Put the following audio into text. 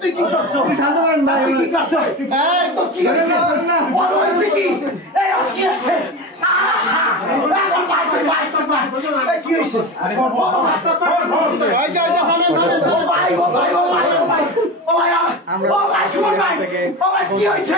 তুই কি করছো? শান্ত করেন ভাই, কি করছো? এই তো কি হয়েছে? বড় হয়েছে কি? এই কি হয়েছে? কি হয়েছে? কি হয়েছে?